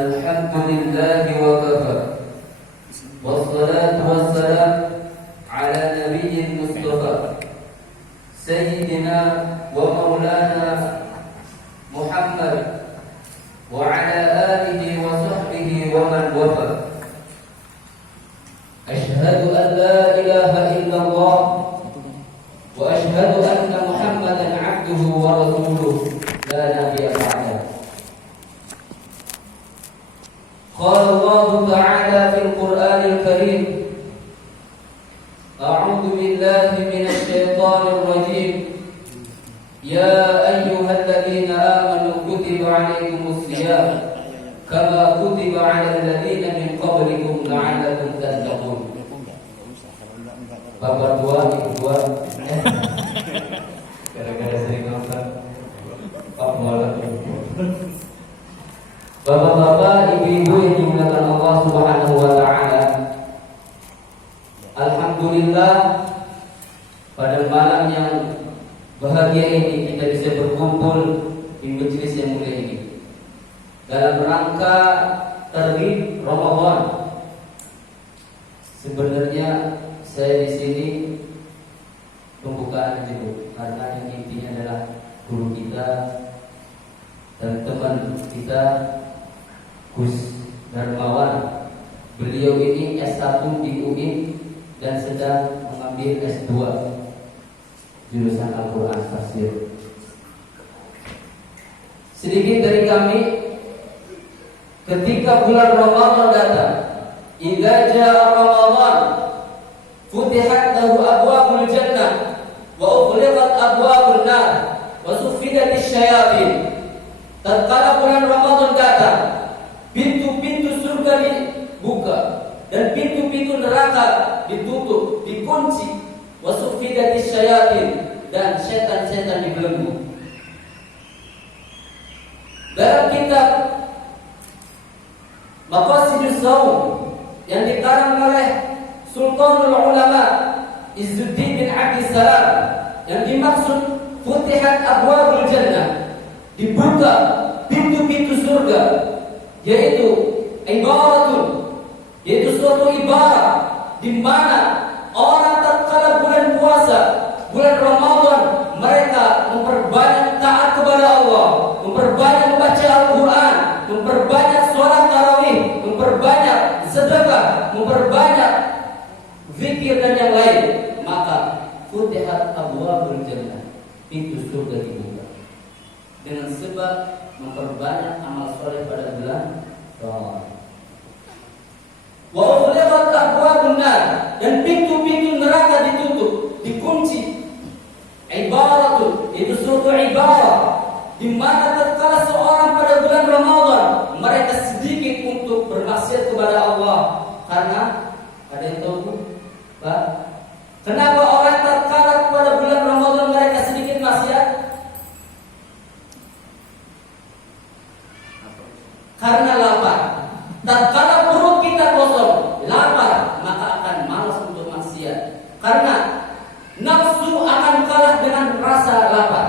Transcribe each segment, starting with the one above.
Alhamdulillahi wa kafa. Wassalatu wassalam ala nabiyyin mustafa Sayyidina wa maulana Muhammad wa ala alihi wa sahbihi wa man wafa. Ashhadu an la ilaha illallah wa ashhadu anna Muhammadan abduhu wa rasuluh la nabiyya ba'dah. Qala Allah Ta'ala fil Qur'anil Karim, A'udzu billahi minasy syaithanir rajim. Ya ayyuhalladzina amanu kutiba 'alaikumus shiyam kama kutiba 'alal ladzina min qablikum la'allakum tattaqun. Bapak dua, ibu dua. Gara-gara sering nonton Pak Bola. Bapak-bapak, ibu-ibu yang dimuliakan Allah Subhanahu wa taala. Alhamdulillah, pada malam yang bahagia ini kita bisa berkumpul di majelis yang mulia ini dalam rangka terhib Ramadan. Sebenarnya saya di sini pembukaan aja Bu, karena yang intinya adalah guru kita dan teman kita Gus Darmawan. Beliau ini S1 di UIN dan sedang mengambil S2 jurusan Al-Quran Tafsir. Sedikit dari kami, ketika bulan Ramadan datang, idza jaa Ramadan futihat lahu abwabul jannah wa ughliqat abwabun nar wa suffidatis syayatin. Tatkala bulan Ramadan datang, pintu-pintu surga dibuka dan pintu-pintu neraka ditutup, dikunci. Wa suffidatis syayatin, dan setan-setan dibelenggu. Dalam kitab Maqasidus Shaum yang dikarang oleh Sultanul Ulama Izzuddin bin Abdis Salam, yang dimaksud futihat abwabul jannah, dibuka pintu-pintu surga, yaitu ibaratun, yaitu suatu ibarat di mana orang tatkala bulan puasa, bulan Ramadan, mereka memperbanyak taat kepada Allah, memperbanyak membaca Al-Quran, memperbanyak sholat tarawih, memperbanyak sedekah, memperbanyak zikir dan yang lain, maka futihat abwabul jannah, pintu surga dibuka dengan sebab memperbanyak amal soleh pada bulan Ramadan. Wa ughliqat abwabun nar, dan pintu-pintu neraka ditutup, dikunci. Ibaratun, itu suatu ibarat di mana tatkala seorang pada bulan Ramadan mereka sedikit untuk bermaksiat kepada Allah. Karena ada yang tahu Pak? Kenapa orang tatkala pada bulan Ramadan mereka sedikit maksiat? Karena lapar. Tatkala perut kita kosong, lapar, maka akan malas untuk maksiat. Karena nafsu akan kalah dengan rasa lapar,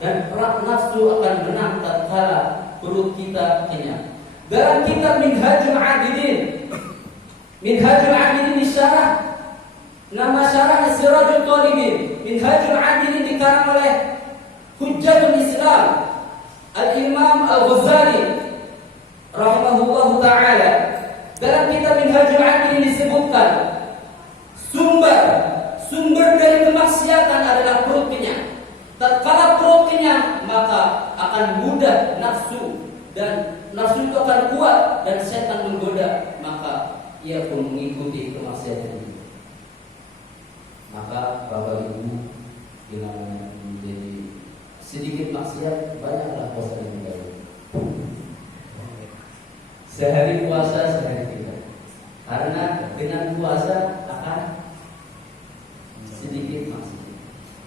dan nafsu akan menang tatkala perut kita kenyang. Dalam kitab Minhajul Abidin, Minhajul Abidin disyarah, nama syarahnya Sirajul Talibin. Minhajul Abidin dikarang oleh Hujjatul Islam Al-Imam Al-Ghazali rahimahullahu ta'ala. Dalam kitab Minhajul Abidin disebutkan sumber dari kemaksiatan adalah perut kenyang. Tatkala perut kenyang, maka akan mudah nafsu, dan nafsu itu akan kuat dan setan menggoda, maka ia pun mengikuti kemaksiatan itu. Maka Bapak Ibu, bila menjadi sedikit maksiat, banyaklah puasa yang baik. Sehari puasa, sehari tidak. Karena dengan puasa akan sedikit maksiat.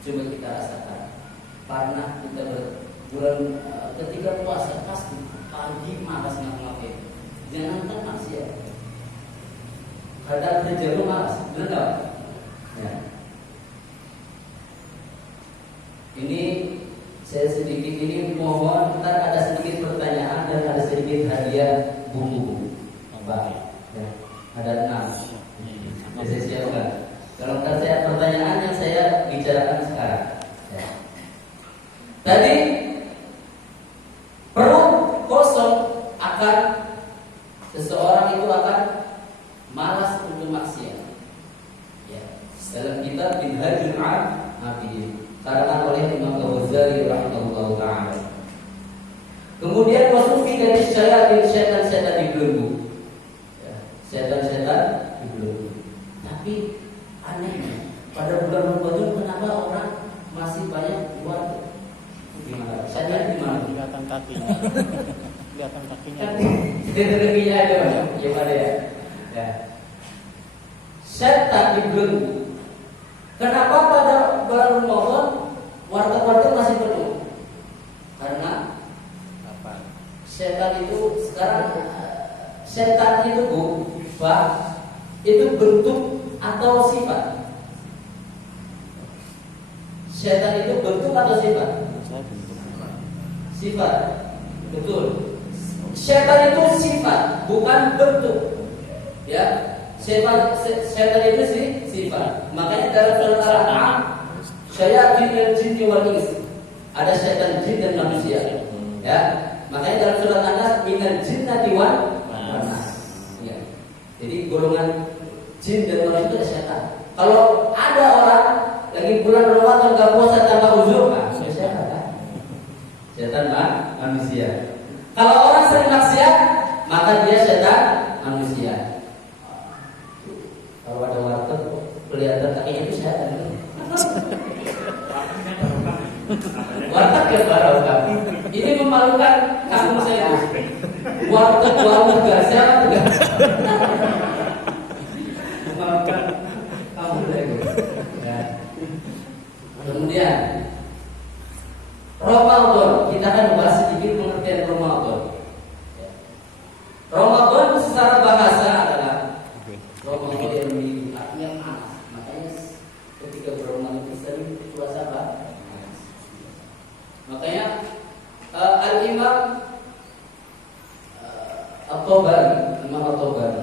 Coba kita rasakan. Pernah kita berbulan ketika puasa pasti pagi malas ngapain. Jangan kan maksiat. Kadang kerja lu malas, benar enggak? Ya. Ini Saya sedikit ini mohon, ntar ada sedikit pertanyaan dan ada sedikit hadiah buku. Baik. Ya, ada 6. Saya siapkan. Kalau ntar saya pertanyaan yang saya bicarakan sekarang. Ya. Tadi perut kosong akan seseorang itu akan malas untuk maksiat. Ya. Dalam kitab Minhajul Abidin karangan oleh Imam Ghazali rahimahullah taala. Kemudian wasufi dari setan-setan dibelenggu. Ya, setan-setan dibelenggu. Tapi anehnya pada bulan Ramadan kenapa orang masih banyak keluar? Gimana? Setan di mana? Kelihatan kakinya. Kelihatan kakinya. Kakinya ada, ya ada ya. Ya. Setan dibelenggu. Kenapa pada bulan Ramadan warteg-warteg masih penuh? Karena Apa? setan itu sekarang setan itu itu bentuk atau sifat. Setan itu bentuk atau sifat? Saya bentuk. Sifat. Betul. Setan itu sifat, bukan bentuk. Ya. Setan itu sifat. Makanya dalam surat Al-An'am, syayatin al-jinni wal ins. Ada setan jin dan manusia. Ya. Makanya dalam surat An-Nas minal jinnati wan nas. Ya. Jadi golongan jin dan manusia itu ada setan. Kalau ada orang lagi bulan Ramadan enggak puasa tanpa uzur, setan kan? Setan manusia. Kalau orang sering maksiat, maka dia setan manusia. Kalau ada warteg kelihatan kakinya itu setan. Warteg ya baru kami. Ini memalukan kampung saya. Warteg warung siapa juga. Memalukan kampung saya. Ya. Kemudian Ramadan, kita akan membahas sedikit pengertian Ramadan. Ramadan secara bahasa adalah Ramadan yang memiliki artinya panas. Makanya ketika berramadan itu sering puasa panas. Makanya Al-Imam At-Tabari, Imam At-Tabari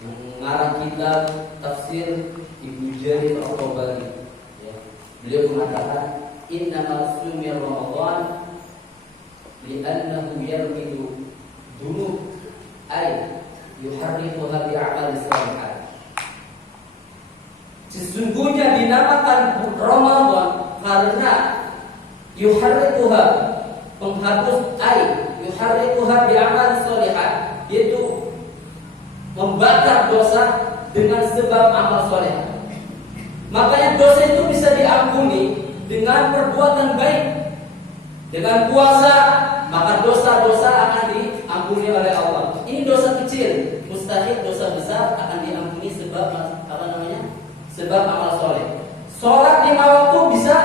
mengarang kitab tafsir Ibnu Jarir At-Tabari. Ya. Beliau mengatakan innama summiya Ramadan li'annahu yarmidu dunub ay yuharrifuha bi'amali salihat. Sesungguhnya dinamakan Ramadan karena yuharrifuha, menghapus yuharrifuha bi'amali salihat, yaitu membakar dosa dengan sebab amal soleh. Makanya dosa itu bisa diampuni dengan perbuatan baik. Dengan puasa, maka dosa-dosa akan diampuni oleh Allah. Ini dosa kecil, mustahil dosa besar akan diampuni sebab sebab amal soleh. Sholat 5 waktu bisa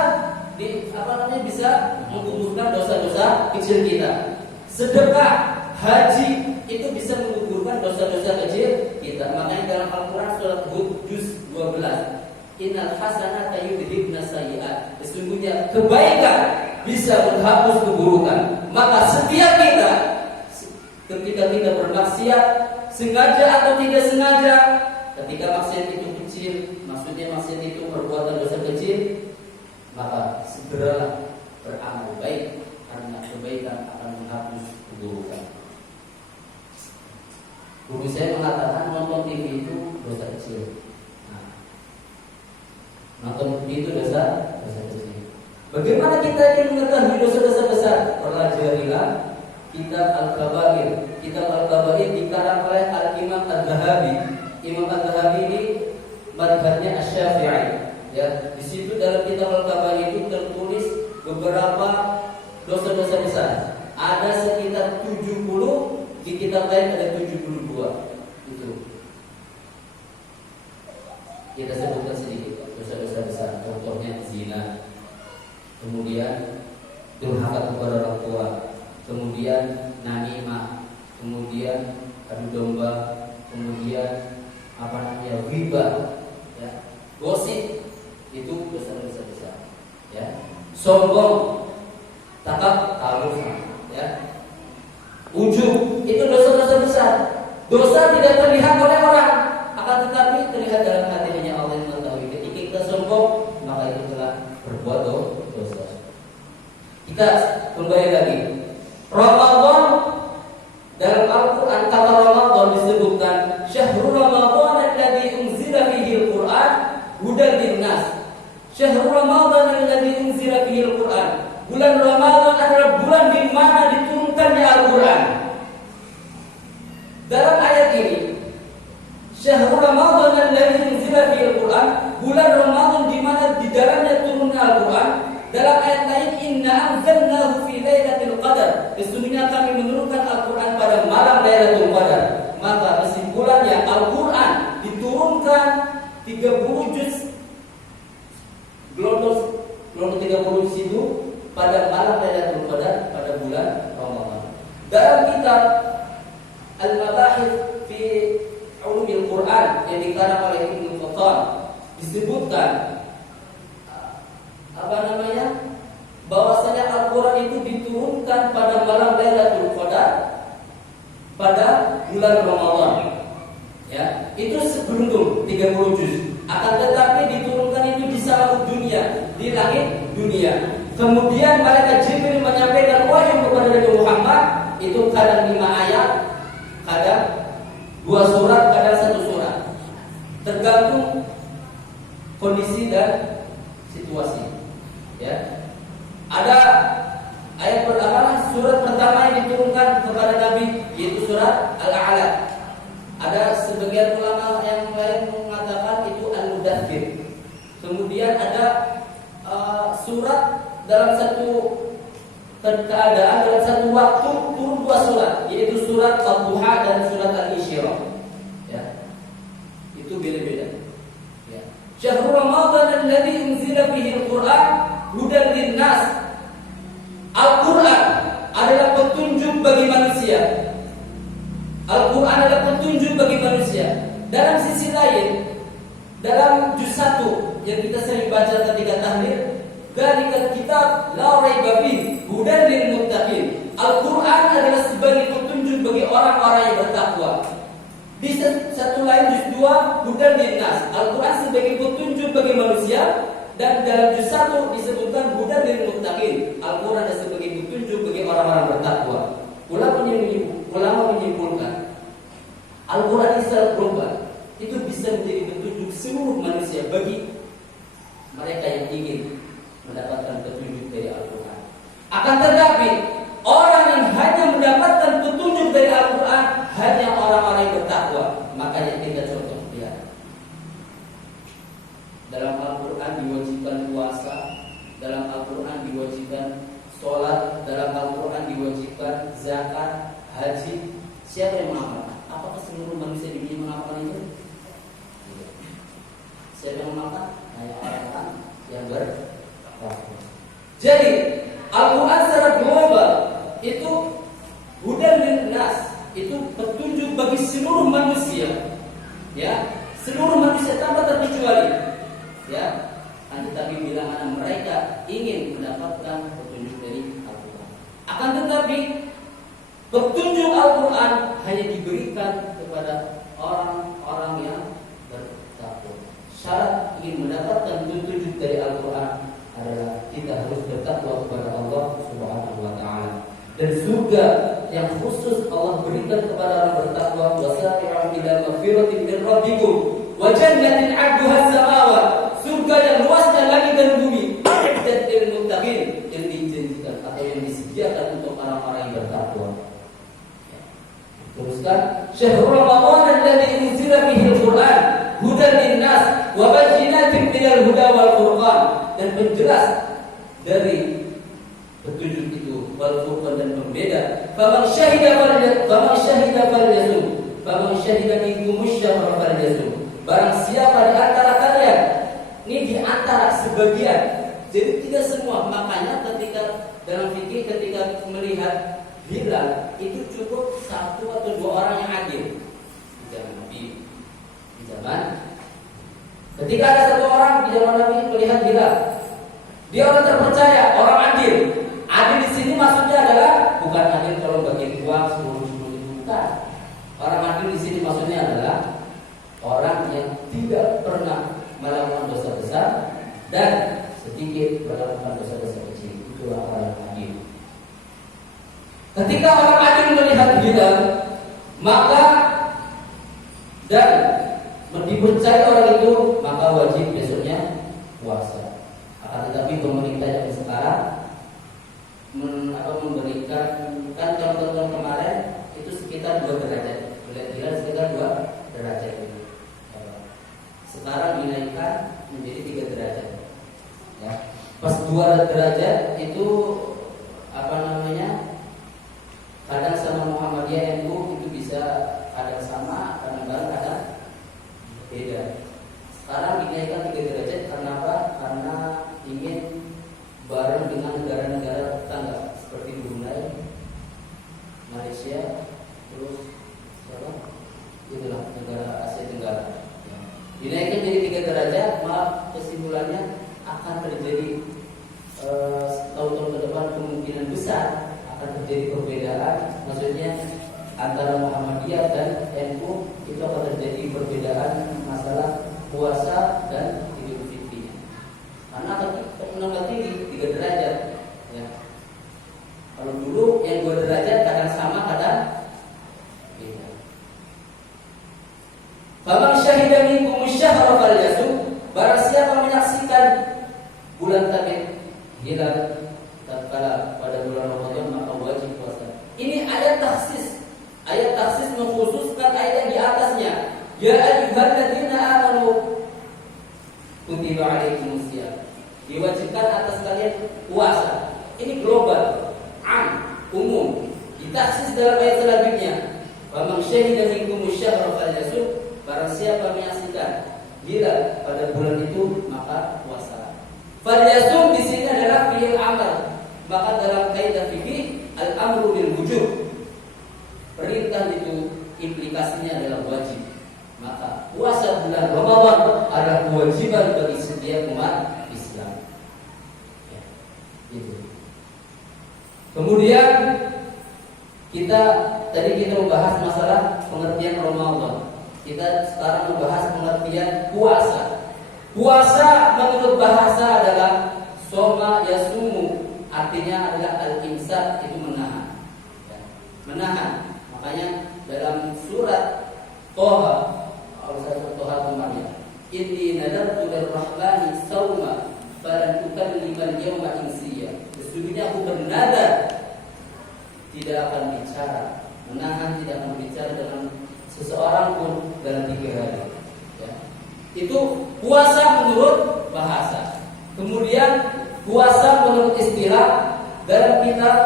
bisa menggugurkan dosa-dosa kecil kita. Sedekah, haji itu bisa menggugurkan dosa-dosa kecil kita. Makanya dalam Al-Quran surat Hud juz 12, innal hasanata yudhibna sayyi'at. Sesungguhnya kebaikan bisa menghapus keburukan. Maka setiap kita ketika kita bermaksiat, sengaja atau tidak sengaja, ketika maksiat itu kecil, maksudnya maksiat itu perbuatan dosa kecil, maka segeralah beramal baik karena kebaikan akan menghapus keburukan. Guru saya mengatakan nonton TV itu dosa kecil. Nonton TV itu dosa kecil. Bagaimana kita ingin mengetahui dosa-dosa besar? Pelajarilah kitab Al-Kabair. Kitab Al-Kabair dikarang oleh Al-Imam Al-Zahabi. Imam Al-Zahabi ini madhabnya Asy-Syafi'i. Ya, di situ dalam kitab Al-Kabair itu tertulis beberapa dosa-dosa besar. Ada sekitar 70, di kitab lain ada 72. Itu. Kita sebutkan sedikit dosa-dosa besar. Contohnya zina, kemudian durhaka kepada orang tua, kemudian namimah, kemudian adu domba, kemudian riba, ya, gosip, itu dosa-dosa besar. Ya, sombong, takabur, ya. Ujub, itu dosa-dosa besar. Dosa tidak terlihat oleh orang, akan tetapi terlihat dalam hatinya. Allah yang mengetahui. Ketika kita sombong, maka itu telah berbuat dosa. Kita kembali lagi. Ramadan, dalam Al-Quran kata Ramadan disebutkan Syahrul Ramadan alladzi unzila fihi al-Quran hudan linnas. Syahrul Ramadan alladzi unzila fihi al-Quran. Bulan Ramadan adalah bulan di mana diturunkannya Al-Quran. Dalam ayat ini, Syahrul Ramadan alladzi unzila fihi al-Quran, bulan Ramadan di mana di dalamnya turunnya Al-Quran. Dalam ayat lain, inna anzalnahu fi lailatul qadar. Sesungguhnya kami menurunkan Al-Quran pada malam Lailatul Qadar. Maka kesimpulannya Al-Quran diturunkan 30 juz Glontos 30 juz itu pada malam Lailatul Qadar pada bulan Ramadan. Dalam kitab Al-Mabahith fi Ulumil Quran yang dikarang oleh Ibnu Qattan disebutkan bahwasanya Al-Quran itu diturunkan pada malam Lailatul Qadar pada bulan Ramadan. Ya, itu seberuntung 30 juz. Akan tetapi diturunkan itu di seluruh dunia, di langit dunia. Kemudian malaikat Jibril menyampaikan wahyu kepada Nabi Muhammad itu kadang 5 ayat, kadang 2 surat, kadang 1 surat. Tergantung kondisi dan situasi. Ya. Ada ayat pertama, surat pertama yang diturunkan kepada Nabi yaitu surat Al-A'la. Ada sebagian ulama yang lain mengatakan itu Al-Mudaththir. Kemudian ada surat dalam satu keadaan, dalam satu waktu turun 2 surat, yaitu surat Al-Duha dan surat Al-Insyirah. Ya. Itu beda-beda. Ya. Syahrul Ramadan alladzi unzila fihi al-Qur'an hudan linnas. Al-Quran adalah petunjuk bagi manusia. Al-Quran adalah petunjuk bagi manusia. Dalam sisi lain, dalam juz 1 yang kita sering baca ketika tahlil, dzalikal kitab la raiba fihi hudan lil muttaqin. Al-Quran adalah sebagai petunjuk bagi orang-orang yang bertakwa. Di satu lain juz 2 hudan linnas. Al-Quran sebagai petunjuk bagi manusia. Dan dalam juz 1 disebutkan hudan lil muttaqin. Al-Quran adalah sebagai petunjuk bagi orang-orang bertakwa. Ulama menyimpulkan Al-Quran secara global itu bisa menjadi petunjuk seluruh manusia bagi mereka yang ingin mendapatkan petunjuk dari Al-Quran. Akan tetapi orang yang hanya mendapatkan petunjuk dari Al-Quran hanya orang-orang yang bertakwa. Makanya kita contoh lihat. Dalam Al-Quran diwajibkan puasa, dalam Al-Quran diwajibkan sholat, dalam Al-Quran diwajibkan zakat, haji. Siapa yang mengamalkan? Apakah seluruh manusia di dunia mengamalkan itu? Siapa yang mengamalkan? Hanya orang-orang yang bertakwa. Jadi Al-Quran secara global itu hudan linnas, itu petunjuk bagi seluruh manusia. Ya, seluruh manusia tanpa terkecuali. Ya, tetapi bila mana mereka ingin mendapatkan petunjuk dari Al-Quran. Akan tetapi petunjuk Al-Quran hanya diberikan kepada orang-orang yang bertakwa. Syarat ingin mendapatkan petunjuk dari Al-Quran adalah kita harus bertakwa kepada Allah Subhanahu wa taala. Dan surga yang khusus Allah berikan kepada orang bertakwa, wasari'u ila magfiratin min rabbikum wa jannatin 'arduha as-samawati. Surga yang luasnya langit dan bumi, dan lil muttaqin, yang dijanjikan atau yang disediakan untuk orang-orang yang bertakwa. Teruskan, Syahrul Ramadan alladzi unzila fihi al-Qur'an hudan linnas wa bayyinatin minal huda wal furqan, dan menjelas dari petunjuk itu wal furqan dan pembeda. Faman syahida falyasum, faman syahida minkum asy-syahra falyasum. Barang siapa di antara kalian, ini di antara sebagian, jadi tidak semua. Makanya ketika dalam fikih ketika melihat hilal itu cukup 1 atau 2 orang yang adil. Di zaman Nabi, di zaman ketika ada 1 orang di zaman Nabi melihat hilal, Dia orang terpercaya, orang adil. Adil di sini maksudnya adalah bukan adil kalau bagi uang 10.000 bukan. Orang adil di sini maksudnya adalah orang yang tidak pernah melakukan dosa besar dan sedikit melakukan dosa-dosa kecil. Itulah orang adil. Ketika orang adil melihat hilal, maka dan dipercaya orang itu, maka wajib besoknya puasa. Akan tetapi pemerintah yang sekarang memberikan, kan tahun-tahun kemarin itu sekitar 2 derajat, melihat hilal sekitar 2 derajat. Sekarang dinaikkan menjadi 3 derajat. Ya. Pas 2 derajat itu kadang sama Muhammadiyah NU itu bisa kadang sama, kadang beda. Sekarang dinaikkan 3 derajat karena apa? Karena ingin bareng dengan negara-negara tetangga seperti Brunei, Malaysia, terus itulah negara Asia Tenggara. Dinaikkan jadi 3 derajat, maaf kesimpulannya akan terjadi tahun-tahun ke depan kemungkinan besar akan terjadi perbedaan, maksudnya antara Muhammadiyah dan NU itu akan terjadi perbedaan masalah puasa dan Idul Fitri. Karena menambah tinggi 3 derajat. Ya. Kalau dulu yang 2 derajat kadang sama kadang beda. Faman syahida minkum syahra falyasum, barang siapa menyaksikan bulan tabiat hilal tatkala pada bulan Ramadan maka wajib puasa. Ini ayat taksis. Ayat taksis mengkhususkan ayat yang di atasnya. Ya ayyuhalladzina amanu kutiba alaikumusiyam. Diwajibkan atas kalian puasa. Ini global, umum. Ditaksis dalam ayat selanjutnya. Faman syahida minkum syahra falyasum, barang siapa menyaksikan hilal pada bulan itu maka puasa. Falyasum di sini adalah fi'il amr. Maka dalam kaidah fikih al-amru bil wujub. Perintah itu implikasinya adalah wajib. Maka puasa bulan Ramadan adalah kewajiban bagi setiap umat Islam. Ya, gitu. Kemudian tadi kita membahas masalah pengertian Ramadan. Kita sekarang membahas pengertian puasa. Puasa menurut bahasa adalah soma yasumu, artinya adalah al-imsak, itu menahan. Ya, menahan. Makanya dalam surat Toha, Toha kemarin, inni nadartu lirrahmani sauma falan ukallima al-yawma insiya. Sesungguhnya aku bernadar tidak akan bicara, menahan tidak akan bicara dengan seseorang pun dalam 3 hari. Ya. Itu puasa menurut bahasa. Kemudian puasa menurut istilah dalam kitab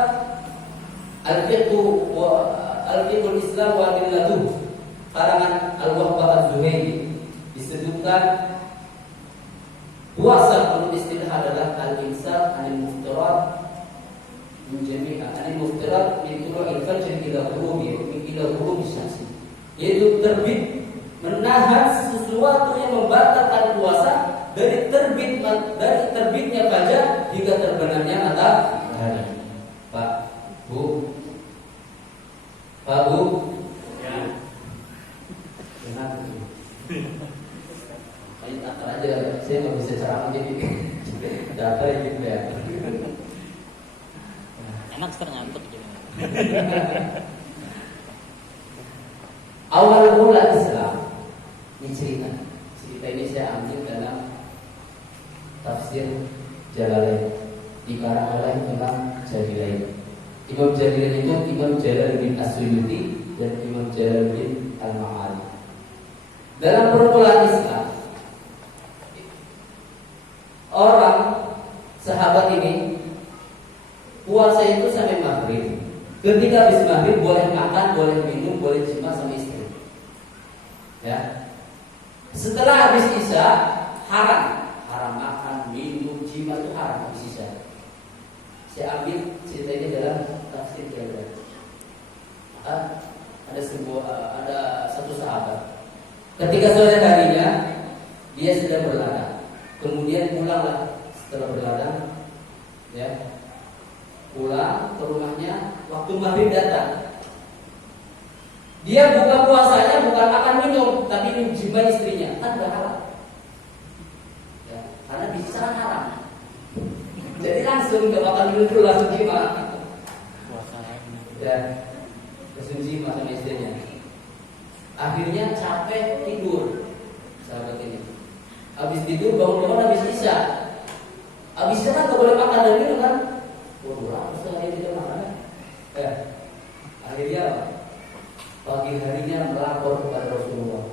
Al-Fiqhul Islam wa Adillatuh karangan Al-Wahbah Az-Zuhaili disebutkan puasa menurut istilah adalah al-imsak anil muftirat min jami'a anil muftirat min tulu'il fajr ila ghurubi syamsi, yaitu terbit, menahan sesuatu yang membatalkan puasa dari terbitnya fajar hingga terbenamnya matahari. Pak, Bu. Ya. Benar. Ayo tak aja, saya nggak bisa ceramah jadi data gitu ya. Enak sekarang ngantuk jadi. Awal mula Islam, ini cerita ini saya ambil dalam tafsir Jalalain dikarang oleh Imam Jalilain. Imam Jalilain itu Imam Jalaluddin As-Suyuti dan Imam Jalaluddin Al-Ma'ali. Dalam permulaan Islam, orang sahabat ini puasa itu sampai maghrib. Ketika habis maghrib boleh makan, boleh minum, boleh jima sama istri. Ya. Setelah habis isya haram makan, minum, jima itu haram habis isya. Saya ambil cerita ini dalam tafsir Jalalain. Ada satu sahabat. Ketika sore harinya dia sedang berladang. Kemudian pulanglah setelah berladang, ya, pulang ke rumahnya waktu maghrib datang. Dia buka puasanya bukan makan minum, tapi menjimai istrinya, kan udah halal. Ya, karena bisa haram. Jadi langsung nggak makan minum dulu, langsung jima. Ya, langsung jima sama istrinya. Akhirnya capek tidur, sahabat ini. Habis tidur bangun-bangun habis isya. Habis isya kan nggak boleh makan dan minum kan? Waduh, harus hari tidak makan. Akhirnya pagi harinya melapor kepada Rasulullah.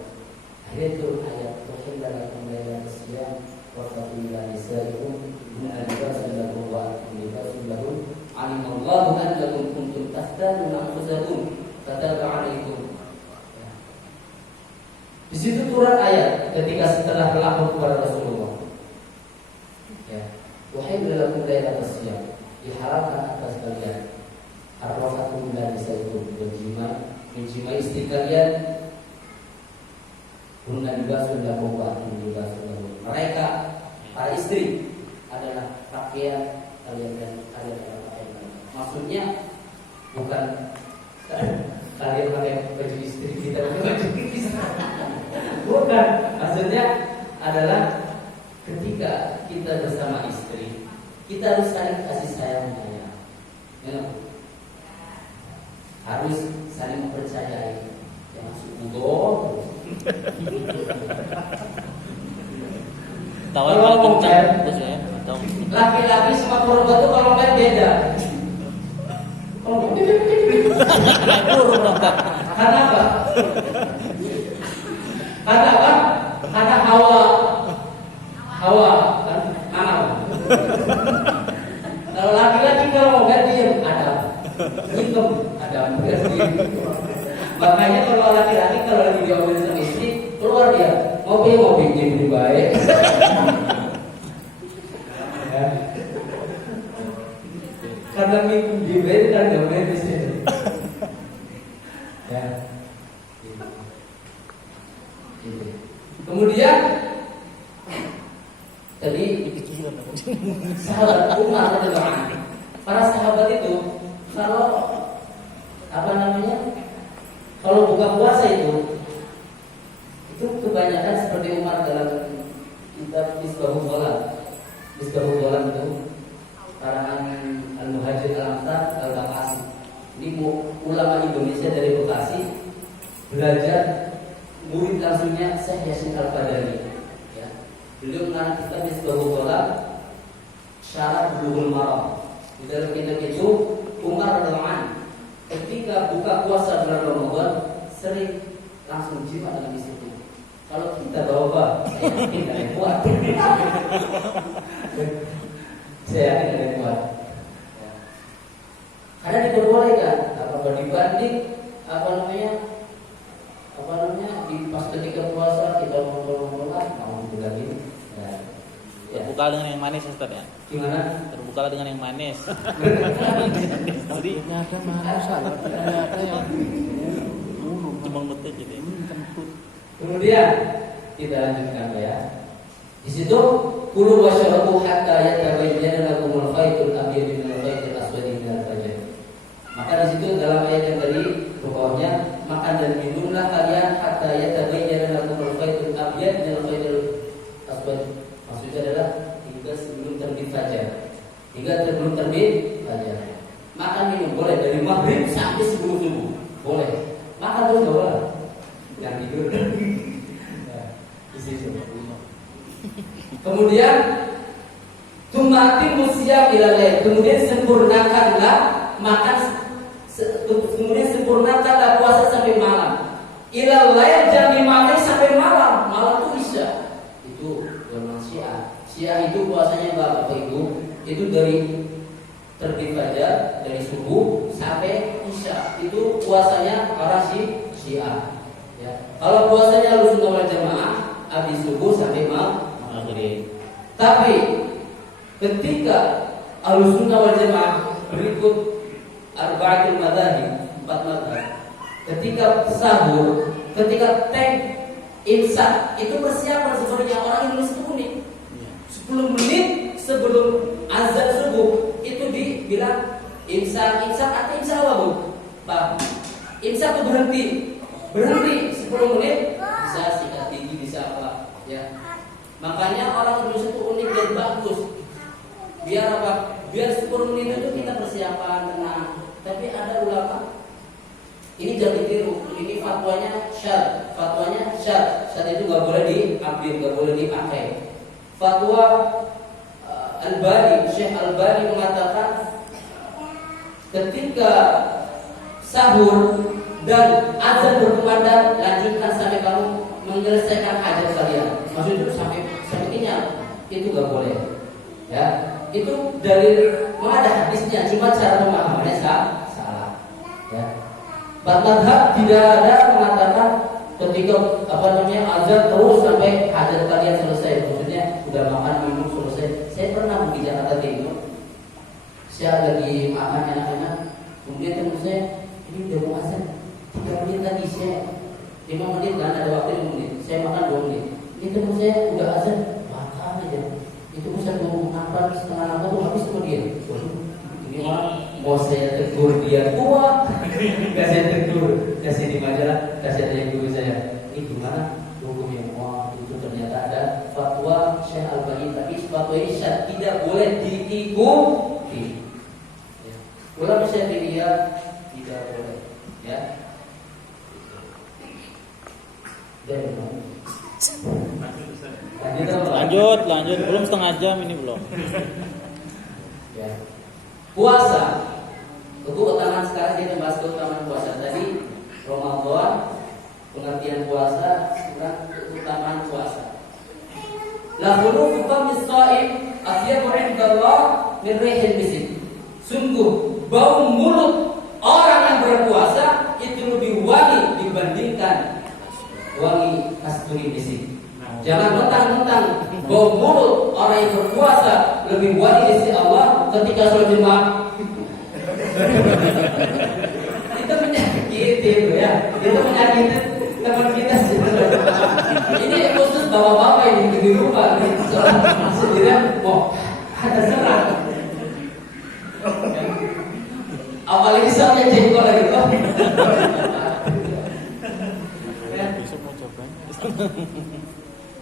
Akhirnya turun ayat Wahillalakum laylata siyam waqatu ila nisaikum min libasin lakum wa antum libasin lahum alimallahu annakum kuntum takhtanuna anfusakum fataba alaikum. Di situ turun ayat ketika setelah melapor kepada Rasulullah. Ya, Wahillalakum laylata siyam, diharamkan atas kalian ar-rafatu ila nisaikum, menjimai istri kalian. Hunna libasun lakum wa antum libasun lahum. Mereka para istri adalah pakaian kalian dan kalian adalah pakaian kalian. Maksudnya bukan kalian pakai baju istri kita pakai baju kita. Bukan. Maksudnya adalah ketika kita bersama istri, kita harus saling kasih sayang sayang. Ya. Harus saling mempercayai. Yang masuk Google. Kalau laki-laki sama perempuan itu kalau main beda. Karena apa? Karena apa? Karena Hawa kan Adam. Kalau laki-laki kalau mau main diam Adam. Hitam Adam. Makanya kalau laki-laki kalau lagi diomelin sama istri keluar dia mau pinjam baik. Ya. Karena diberi kan diomelin di sini. Ya. Kemudian tadi sahabat Umar radhiyallahu, para sahabat itu kalau kalau buka puasa itu kebanyakan seperti Umar dalam kitab Misbahul Dhalam. Misbahul Dhalam itu karangan Al-Muhajir Al-Ansar Al-Baqasi. Ini ulama Indonesia dari Bekasi belajar, murid langsungnya Syekh Yasin Al-Badali. Ya. Beliau mengarang kitab Misbahul Dhalam Syarah Bulughul Maram. Di dalam kitab itu Umar radhiyallahu ketika buka puasa bulan Ramadan sering langsung jima dengan istrinya. Kalau kita bawa saya yakin ada yang kuat. Saya yakin ada yang kuat. Karena diperbolehkan. Apakah dibanding di pas ketika puasa kita ngobrol-ngobrol mau gitu lagi. Terbuka dengan yang manis Ustaz ya. Gimana? Terbuka dengan yang manis. Tadi ada masalah, ada yang cuma betul gitu. Kemudian kita lanjutkan ya. Di situ kulu wasyarabu hatta yatabayyana lakumul khaytul abyad minal khaytil aswad minal fajr. Maka di situ dalam ayat yang tadi pokoknya makan dan minumlah kalian hatta yatabayyana lakumul khaytul abyad minal khaytil aswad. Maksudnya adalah hingga sebelum terbit fajar. Hingga sebelum terbit fajar. Makan minum boleh dari maghrib sampai sebelum subuh. Boleh. Makan terus enggak boleh. Yang tidur. Di situ. Kemudian tumati musia ilalail. Kemudian sempurnakanlah makan. Kemudian sempurnakanlah puasa sampai malam. Ilalail jam 5 sampai malam. Malam itu isya. Itu golongan Syiah. Syiah itu puasanya Bapak Ibu itu dari terbit fajar dari subuh sampai isya. Itu puasanya orang Syiah. Ya. Kalau puasanya Ahlussunnah wal Jamaah habis subuh sampai maghrib. Tapi ketika Ahlussunnah wal Jamaah berikut arba'atul madzhab, 4 madzhab. Ketika sahur, ketika imsak itu persiapan sebenarnya orang Indonesia itu unik. 10 menit sebelum azan subuh bilang imsak artinya insya Allah bu, Pak. Imsak itu berhenti 10 menit bisa sikat gigi bisa apa ya. Makanya orang Indonesia itu unik dan bagus. Biar apa? Biar 10 menit itu kita persiapan tenang. Tapi ada ulama ini jangan ditiru. Ini fatwanya syad. Syad itu nggak boleh diambil, nggak boleh dipakai. Fatwa Al-Bani, Syekh Al-Bani mengatakan ketika sahur dan azan berkumandang, lanjutkan sampai kamu menyelesaikan hajat kalian. Maksudnya itu sampai kenyang. Itu nggak boleh. Ya, itu dari ada hadisnya, cuma cara memahaminya salah. Ya. Madhab tidak ada mengatakan ketika azan terus sampai hajat kalian selesai. Maksudnya udah makan minum selesai. Saya pernah pergi Jakarta Timur. Saya lagi makan enak-enak. Kemudian teman saya, ini udah mau azan 3 menit lagi, saya 5 menit kan ada waktu 5 menit. Saya makan 2 menit. Ini teman saya udah azan makan aja. Itu Ustaz mau makan setengah 6 tuh habis sama dia. Ini mah mau saya tegur dia tua, kasih tegur, kasih di majalah, kasih aja guru saya. Ini gimana hukumnya? Wah, itu ternyata ada fatwa Syekh Al-Bani, tapi fatwa ini tidak boleh diikuti. Ulama Syafi'iyah tidak boleh, ya. Lanjut, belum setengah jam ini belum. Ya. Puasa. Keutamaan sekarang kita bahas keutamaan puasa. Tadi Ramadan, pengertian puasa, sekarang keutamaan puasa. La khulufu famis shaim atyabu 'inda Allah min rihil misk. Sungguh bau mulut orang yang berpuasa itu lebih wangi dibandingkan wangi kasturi misk. Jangan mentang-mentang bau mulut orang yang berpuasa lebih wangi di sisi Allah ketika sholat Jumat. Itu menyakiti ya. Itu menyakiti teman kita sih. Ini khusus bapak-bapak yang di rumah nih. Soalnya sendirian mau ada serang. Apalagi sampai jengkol lagi kok. Besok mau cobanya.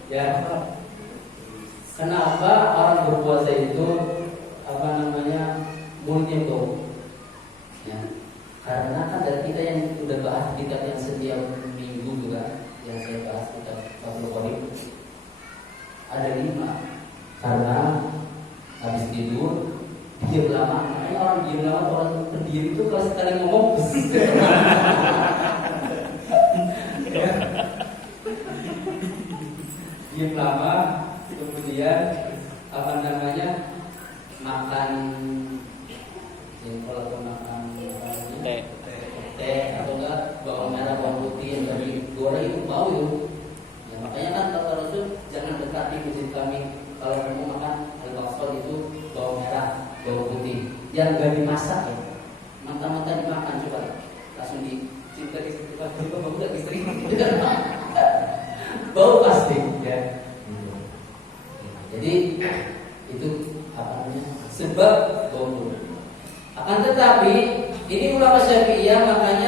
Ya. Kenapa orang berpuasa itu mulutnya bau? Ya. Karena kan dari kita yang udah bahas kitab yang setiap minggu juga yang saya bahas kitab Fathul Qorib ada 5. Karena habis tidur diam lama. Makanya orang diam lama, orang pendiam itu kalau sekali ngomong diam lama, kemudian makan jengkol atau makan teh atau enggak bawang merah, bawang putih yang dari goreng itu bau itu. Ya, makanya kan kata Rasul jangan dekati masjid kami kalau kamu makan al-baqsal itu bawang merah, bawang putih yang enggak dimasak ya. Mentah-mentah dimakan coba langsung dicinta istri, bau pasti.